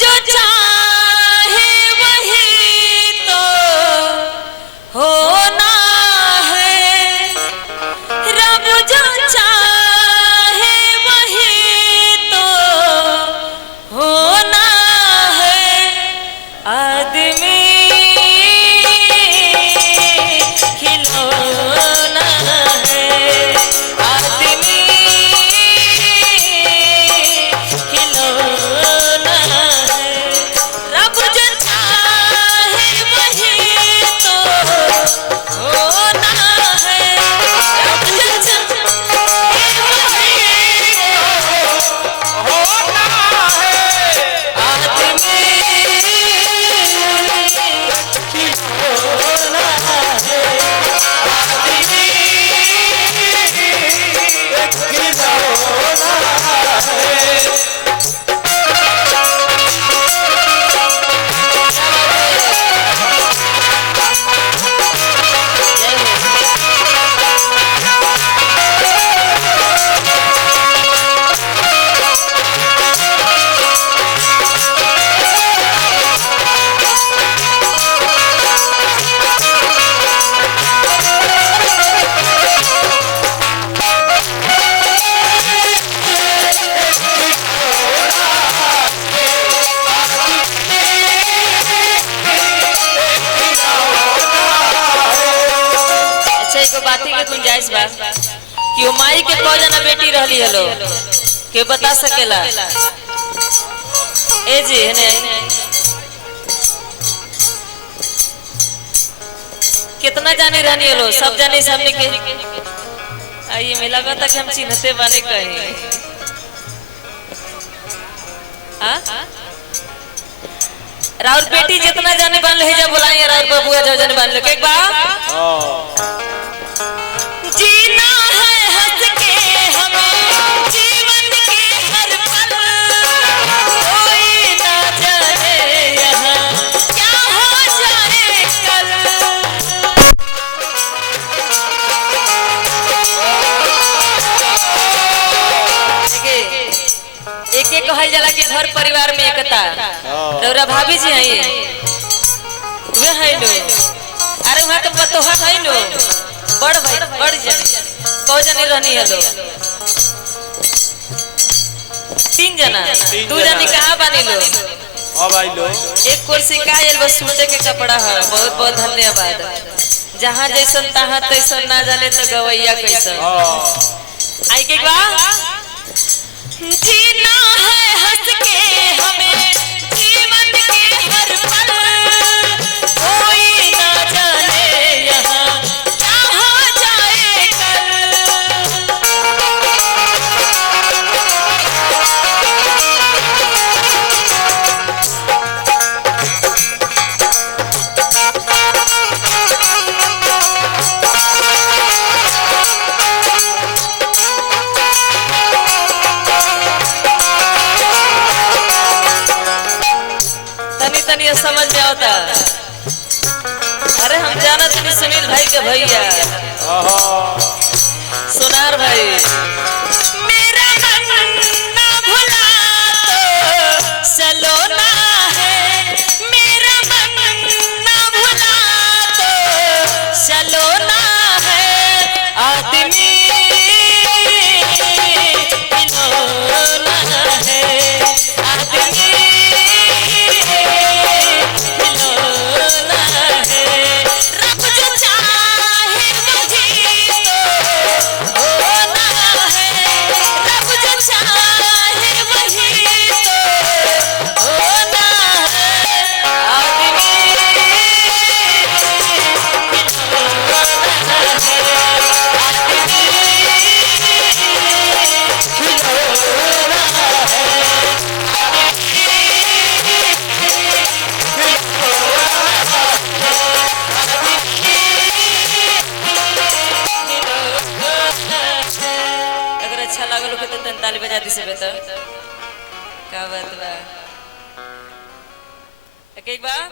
जो चाहे वही तो होना है, रब जो चाहे वही तो होना है। आदमी खिलौना है, आदमी खिलौना है, रब जो चाहे वही तो होना है, रब जो चाहे वही तो होना है। आदमी खिलौना है, आदमी खिलौना है। अच्छा एगो बाती के गुंजाइश बा कि ओ माई के कौ जना बेटी रहली हलो के बता सकेला? ए जी ने कितना जानी रहनी हलो? सब जानी सबने के आइए मिला बता कि हम चिन्हते बाने कहीं। हां राउर बेटी जितना जाने बन ले जा बुलाएं, राउर बबुआ जो जाने बन ले के एक बार जीना है हंस के हमें जीवन के हर पल, कोई ना जाने यहाँ क्या हो जाए कल। एक एक कहल जाला कि घर परिवार में एकता। रौरा भाभी जी हैं वे है नो, अरे वहाँ के पतोहा है नो, बड़ भाई बड़ जने कौ जने रहनी हलो? 3 जना, 2 जनी कहाँ बानी लो? अब आई लो एक कुर्सी का आयल बस सूटे के कपड़ा है। बहुत बहुत धन्यवाद। जहाँ जैसन तहाँ तैसन, ना जाने तो गवैया कैसन। आई के बा जीना है हंस के हमें जीवन के हर पल, कोई ना जाने यहाँ क्या हो जाए कल। तनी तनी समझ में आता। अरे हम जाना तनी सुनील भाई के भैया सोनार भाई। मेरा मन ना भुला तो सलोना है, मेरा मन ना भुला तो सलोना है। आदमी खिलौना है, आदमी खिलौना है, रब जो चाहे वही तो होना है, रब जो चाहे वही तो होना है। आदमी खिलौना है, आदमी खिलौना अगर अच्छा लागल हो तो ताली बजा दी से बेहतर का बात बा। एक बार